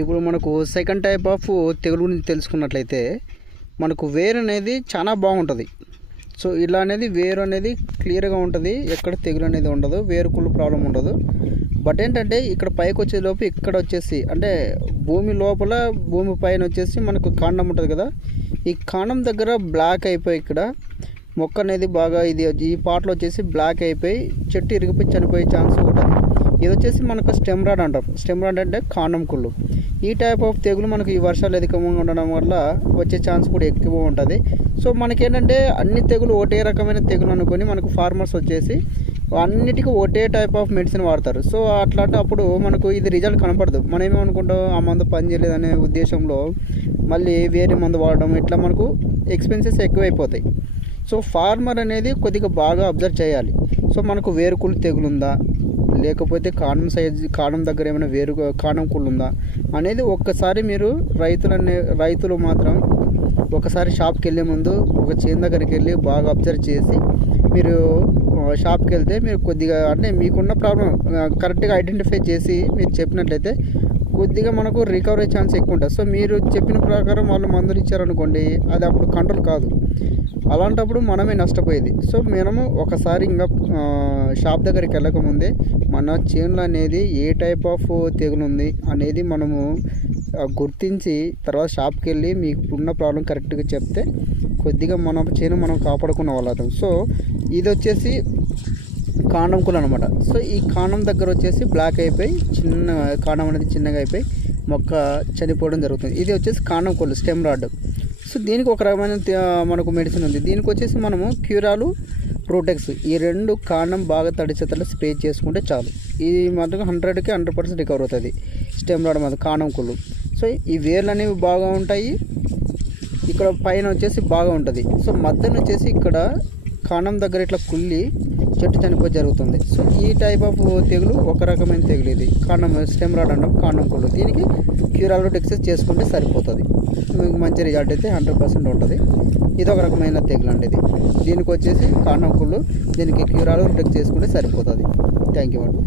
ఇప్పుడు మనకు second type of తెగులు గురించి తెలుసుకున్నట్లయితే మనకు వేరు అనేది చాలా బాగుంటుంది. సో ఇలా అనేది వేరు అనేది క్లియర్గా ఉంటుంది. ఎక్కడ తెగులు అనేది ఉండదు. వేరు కుళ్ళు ప్రాబ్లం ఉండదు. బట్ ఏంటంటే ఇక్కడ పైకి వచ్చేలోపు ఇక్కడ వచ్చేసి అంటే భూమి లోపల భూమి పైన వచ్చేసి మనకు కాండం ఉంటుంది కదా. ఈ కాండం దగ్గర బ్లాక్ అయిపోయి ఇక్కడ మొక్క అనేది బాగా ఇది ఈ పాటలో వచ్చేసి బ్లాక్ అయిపోయి చెట్టు ఇరిగిపోయి చనిపోయే ఛాన్స్ ఉంటుంది ఇది వచ్చేసి మనకు స్టెమ్ రాడ్ అంటారు. స్టెమ్ రాడ్ అంటే కాండం కుళ్ళు. ఈ టైప్ ఆఫ్ తెగులు మనకు ఈ వర్షాలు అధికంగా ఉండడం వల్ల వచ్చే ఛాన్స్ కూడా ఎక్కువ ఉంటుంది. సో మనకేంటంటే అన్ని తెగులు ఒకటే రకమైన తెగులు అనుకొని మనకు ఫార్మర్స్ వచ్చేసి అన్నిటికీ ఒకటే టైప్ ఆఫ్ మెడిసిన్ వాడతారు. సో అట్లాంటి అప్పుడు మనకు ఇది రిజల్ట్ కనపడదు. మనం ఏమనుకుంటాం? ఆ మందు పనిచేయలేదనే ఉద్దేశంలో మళ్ళీ వేరే మందు వాడడం ఇట్లా మనకు ఎక్స్పెన్సెస్ ఎక్కువైపోతాయి. సో ఫార్మర్ అనేది కొద్దిగా బాగా అబ్జర్వ్ చేయాలి. సో మనకు వేరుకులు తెగులుందా? లేకపోతే కాణం సైజ్ కాణం దగ్గర ఏమైనా వేరు కాణం కుళ్ళు ఉందా అనేది ఒక్కసారి మీరు రైతులనే రైతులు మాత్రం ఒకసారి షాప్కి వెళ్ళే ముందు ఒక చేను దగ్గరికి వెళ్ళి బాగా అబ్జర్వ్ చేసి మీరు షాప్కి వెళ్తే మీరు కొద్దిగా అంటే మీకున్న ప్రాబ్లం కరెక్ట్గా ఐడెంటిఫై చేసి మీరు చెప్పినట్లయితే కొద్దిగా మనకు రికవరీ ఛాన్స్ ఎక్కువ ఉంటుంది. సో మీరు చెప్పిన ప్రకారం వాళ్ళు మందులు ఇచ్చారనుకోండి అది అప్పుడు కంట్రోల్ కాదు. అలాంటప్పుడు మనమే నష్టపోయేది. సో మనము ఒకసారి ఇంకా షాప్ దగ్గరికి వెళ్ళకముందే మన చేనులు అనేది ఏ టైప్ ఆఫ్ తెగులు ఉంది అనేది మనము గుర్తించి తర్వాత షాప్కి వెళ్ళి మీకు ఉన్న ప్రాబ్లం కరెక్ట్గా చెప్తే కొద్దిగా మన చేను మనం కాపాడుకున్న వాళ్ళం సో ఇది వచ్చేసి కాండం కూల అనమాట సో ఈ కాండం దగ్గర వచ్చేసి బ్లాక్ అయిపోయి చిన్న కాండం అనేది చిన్నగా అయిపోయి మొక్క చనిపోవడం జరుగుతుంది. ఇది వచ్చేసి కాండం కుళ్ళు స్టెమ్ రాడ్. సో దీనికి ఒక రకమైన మనకు మెడిసిన్ ఉంది. దీనికి వచ్చేసి మనము క్యూరాలు ప్రోటెక్స్ ఈ రెండు కాండం బాగా తడిచేతలు స్ప్రే చేసుకుంటే చాలు. ఇది మాత్రం హండ్రెడ్కి హండ్రెడ్ పర్సెంట్ రికవర్ అవుతుంది. స్టెమ్ రాడ్ మాత్రం కాండం కుళ్ళు వస్తాయి. ఈ వేర్లు అనేవి బాగా ఉంటాయి. ఇక్కడ పైన వచ్చేసి బాగా ఉంటుంది. సో మధ్యన వచ్చేసి ఇక్కడ కాండం దగ్గర ఇట్లా కుళ్ళి చెట్టు చనిపోయి జరుగుతుంది. సో ఈ టైప్ ఆఫ్ తెగులు ఒక రకమైన తెగులు ఇది. కాండం స్టెమ్ రాడ్ అంటాం కాండం కుళ్ళు. దీనికి క్యూరాలో టెక్సెస్ చేసుకుంటే సరిపోతుంది. మీకు మంచి రిజల్ట్ అయితే హండ్రెడ్ పర్సెంట్ ఉంటుంది. ఇది ఒక రకమైన తెగులు అండి ఇది. దీనికి వచ్చేసి కాండం కుళ్ళు దీనికి క్యూరాలో టెక్స్ చేసుకుంటే సరిపోతుంది. థ్యాంక్ యూ అండి.